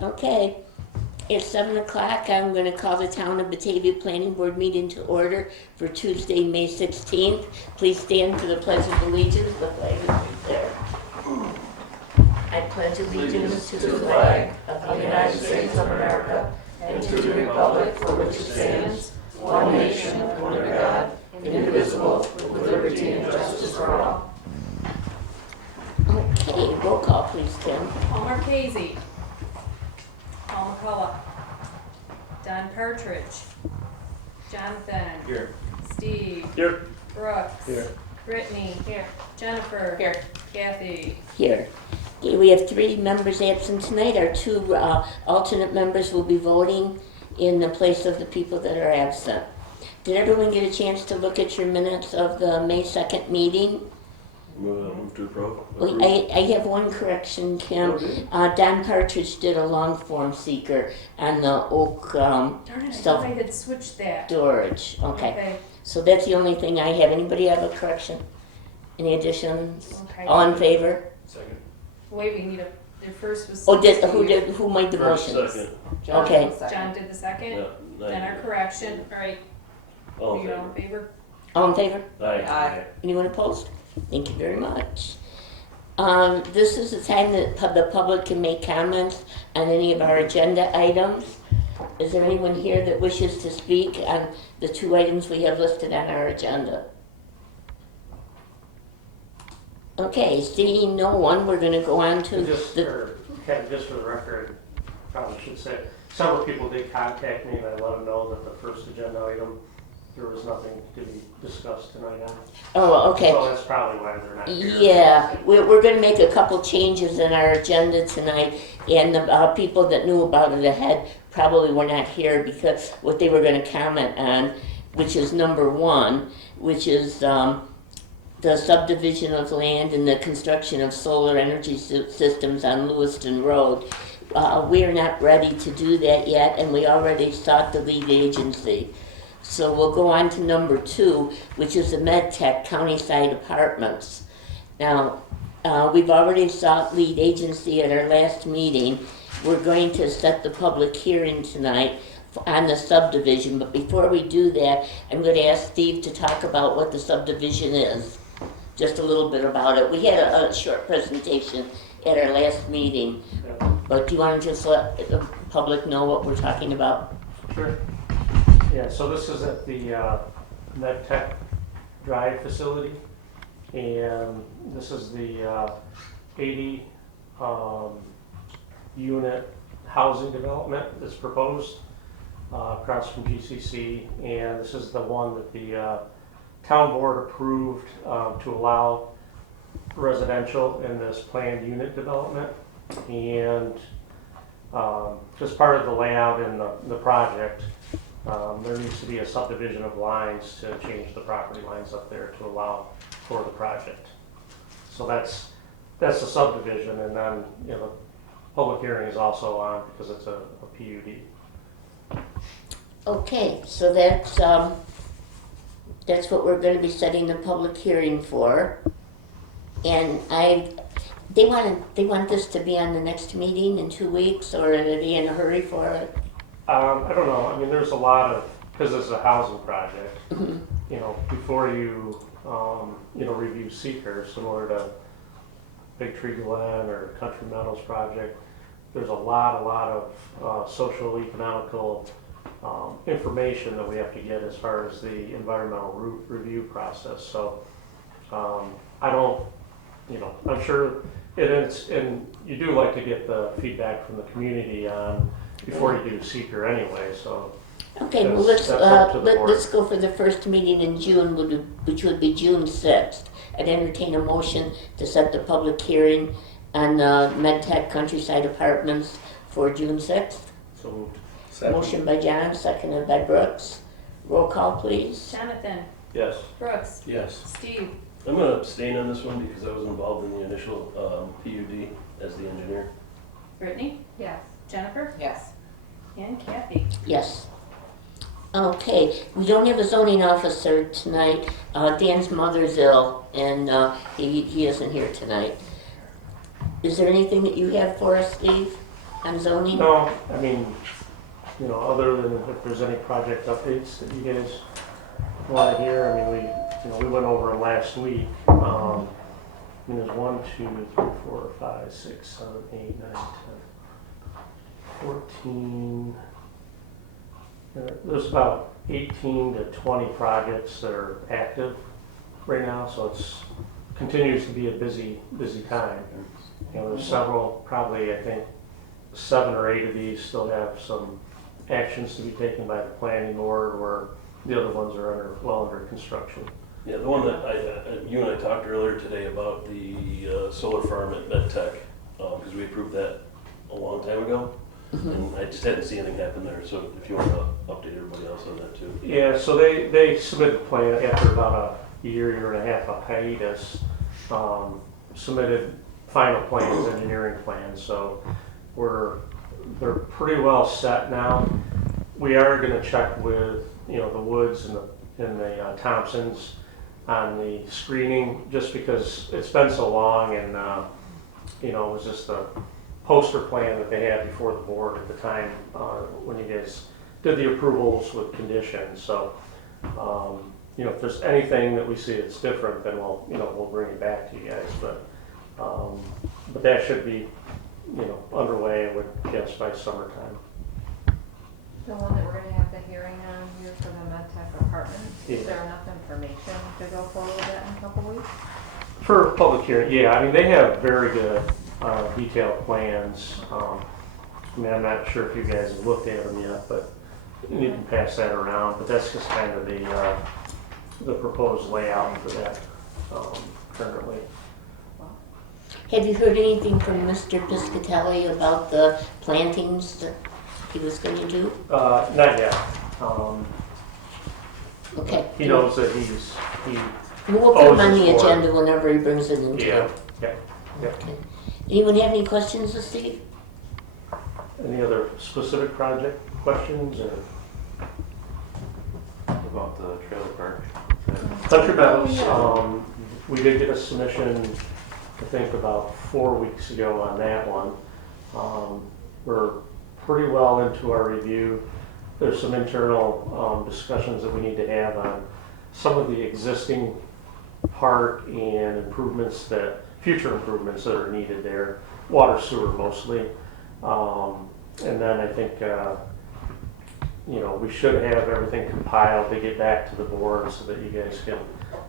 Okay, it's 7 o'clock. I'm going to call the Town of Batavia Planning Board meeting to order for Tuesday, May 16th. Please stand for the Pledge of Allegiance. The flag is right there. I pledge allegiance to the flag of the United States of America and to the republic for which it stands, one nation, under God, indivisible, with liberty and justice for all. Okay, roll call please, Kim. Homer Casey. Paul McCullough. Don Partridge. Jonathan. Here. Steve. Here. Brooks. Here. Brittany. Here. Jennifer. Here. Kathy. Here. Okay, we have 3 members absent tonight. Our 2 alternate members will be voting in the place of the people that are absent. Did everyone get a chance to look at your minutes of the May 2nd meeting? Move to approve. I have one correction, Kim. Okay. Don Partridge did a long form seeker on the oak Darn it, I thought I had switched that. storage. Okay, so that's the only thing I have. Anybody have a correction? Any additions? Okay. All in favor? Second. Wait, we need the first was. Oh, who made the First, motion? second. Okay. John did the second. Yeah. Then our correction. All right. All in You all in favor? favor? All in favor? Aye. Anyone opposed? Thank you very much. This is the time that the public can make comments on any of our agenda items. Is there anyone here that wishes to speak on the 2 items we have listed on our agenda? Okay, seeing no one, we're going to go on to Just for the record, probably should say, several people did contact me and I let them know that the first agenda item, there was nothing to be discussed tonight on. Oh, okay. So that's probably why they're not here. Yeah, we're going to make a couple changes in our agenda tonight, and the people that knew about it ahead probably were not here because what they were going to comment on, which is number 1, which is the subdivision of land and the construction of solar energy systems on Lewiston Road. We are not ready to do that yet, and we already sought the lead agency. So we'll go on to number 2, which is the MedTech County-side apartments. Now, we've already sought lead agency at our last meeting. We're going to set the public hearing tonight on the subdivision, but before we do that, I'm going to ask Steve to talk about what the subdivision is. Just a little bit about it. We had a short presentation at our last meeting, but do you want to just let the public know what we're talking about? Sure. Yeah, so this is at the MedTech Drive facility, and this is the 80 unit housing development that's proposed across from GCC, and this is the one that the town board approved to allow residential in this planned unit development, and just part of the layout in the project. There needs to be a subdivision of lines to change the property lines up there to allow for the project. So that's the subdivision, and then the public hearing is also on because it's a PUD. Okay, so that's what we're going to be setting the public hearing for, and they want this to be on the next meeting in 2 weeks, or are they in a hurry for it? I don't know. I mean, there's a lot of, because it's a housing project, before you, review SEQR, similar to Big Tree Glen or Country Meadows project, there's a lot of social, economical information that we have to get as far as the environmental review process. So I don't, I'm sure it is, and you do like to get the feedback from the community on before you do SEQR anyway, so. Okay, well, let's go for the first meeting in June, which would be June 6th. I'd entertain a motion to set the public hearing on MedTech Countryside Apartments for June 6th. So moved. Motion by John, seconded by Brooks. Roll call, please. Jonathan. Yes. Brooks. Yes. Steve. I'm going to abstain on this one because I was involved in the initial PUD as the engineer. Brittany. Yes. Jennifer. Yes. And Kathy. Yes. Okay, we don't have a zoning officer tonight. Dan's mother's ill, and he isn't here tonight. Is there anything that you have for us, Steve? on zoning? No, I mean, other than if there's any project updates that you guys want to hear, I mean, we went over them last week. I mean, there's 1, 2, 3, 4, 5, 6, 7, 8, 9, 10, 14. There's about 18 to 20 projects that are active right now, so it's continues to be a busy time. There's several, probably I think 7 or 8 of these still have some actions to be taken by the planning board, where the other ones are under construction. Yeah, the one that you and I talked earlier today about the solar farm at MedTech, because we approved that a long time ago, and I just hadn't seen anything happen there. So if you want to update everybody else on that too. Yeah, so they submitted the plan after about a year and a half of hiatus. Submitted final plans, engineering plans. So they're pretty well set now. We are going to check with the Woods and the Thompsons on the screening, just because it's been so long, and it was just a poster plan that they had before the board at the time when you guys did the approvals with conditions. So if there's anything that we see that's different, then we'll bring it back to you guys. But that should be underway, I would guess, by summertime. The one that we're gonna have the hearing on here for the MedTech apartments, Yeah. is there enough information to go forward with that in a couple weeks? For public hearing, yeah, I mean, they have very good detailed plans. I mean, I'm not sure if you guys have looked at them yet, but you can pass that around. But that's just kind of the proposed layout for that currently. Have you heard anything from Mr. Piscatelli about the plantings that he was going to do? Not yet. Okay. He knows that We'll put him on the support. agenda whenever he brings it into. Yeah. Okay. Anyone have any questions of Steve? Any other specific project questions? Or? About the trailer park. Country Meadows, we did get a submission, I think about 4 weeks ago on that one. We're pretty well into our review. There's some internal discussions that we need to have on some of the existing park and future improvements that are needed there, water, sewer mostly. And then I think we should have everything compiled to get back to the board so that you guys can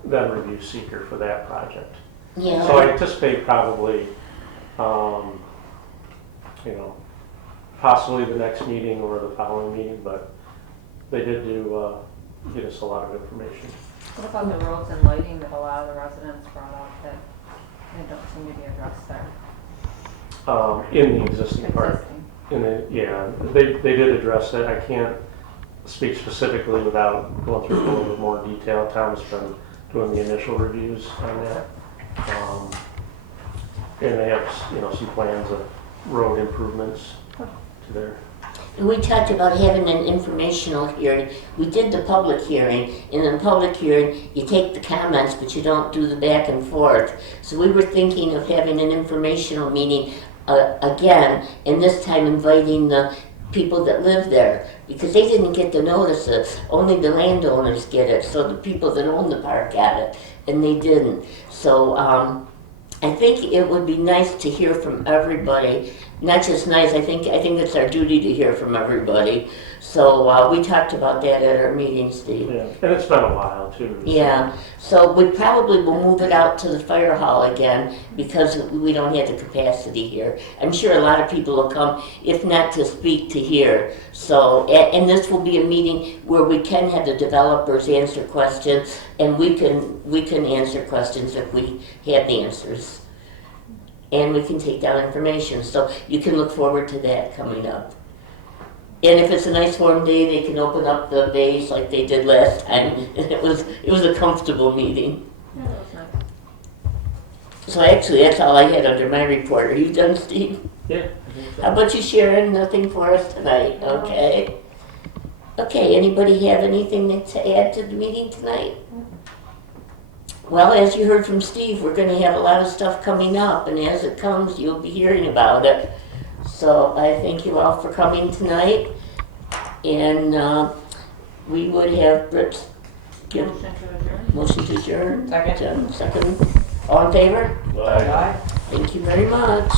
then review SEQR for that project. Yeah. So I anticipate probably, possibly the next meeting or the following meeting, but they did get us a lot of information. What about the roads and lighting that a lot of the residents brought up that they don't seem to be addressed there? In the existing part. They did address that. I can't speak specifically without going through a little bit more detail. Tom's been doing the initial reviews on that. And they have, some plans of road improvements to there. And we talked about having an informational hearing. We did the public hearing. In the public hearing, you take the comments, but you don't do the back and forth. So we were thinking of having an informational meeting again, and this time inviting the people that live there, because they didn't get the notices. Only the landowners get it, so the people that own the park got it, and they didn't. So I think it would be nice to hear from everybody. Not just nice, I think it's our duty to hear from everybody. So we talked about that at our meeting, Steve. Yeah, and it's been a while too. Yeah, so we probably will move it out to the fire hall again because we don't have the capacity here. I'm sure a lot of people will come, if not to speak, to hear. So, and this will be a meeting where we can have the developers answer questions, and we can answer questions if we have the answers. And we can take down information, so you can look forward to that coming up. And if it's a nice warm day, they can open up the bays like they did last time. And it was a comfortable meeting. Yeah, that was nice. So actually, that's all I had under my report. Are you done, Steve? Yeah. How about you, Sharon? Nothing for us tonight, okay? Okay, anybody have anything to add to the meeting tonight? Well, as you heard from Steve, we're going to have a lot of stuff coming up, and as it comes, you'll be hearing about it. So I thank you all for coming tonight, and we would have Britt give Motion to adjourn? motion to adjourn. Second. Jen, second. All in favor? Aye. Thank you very much.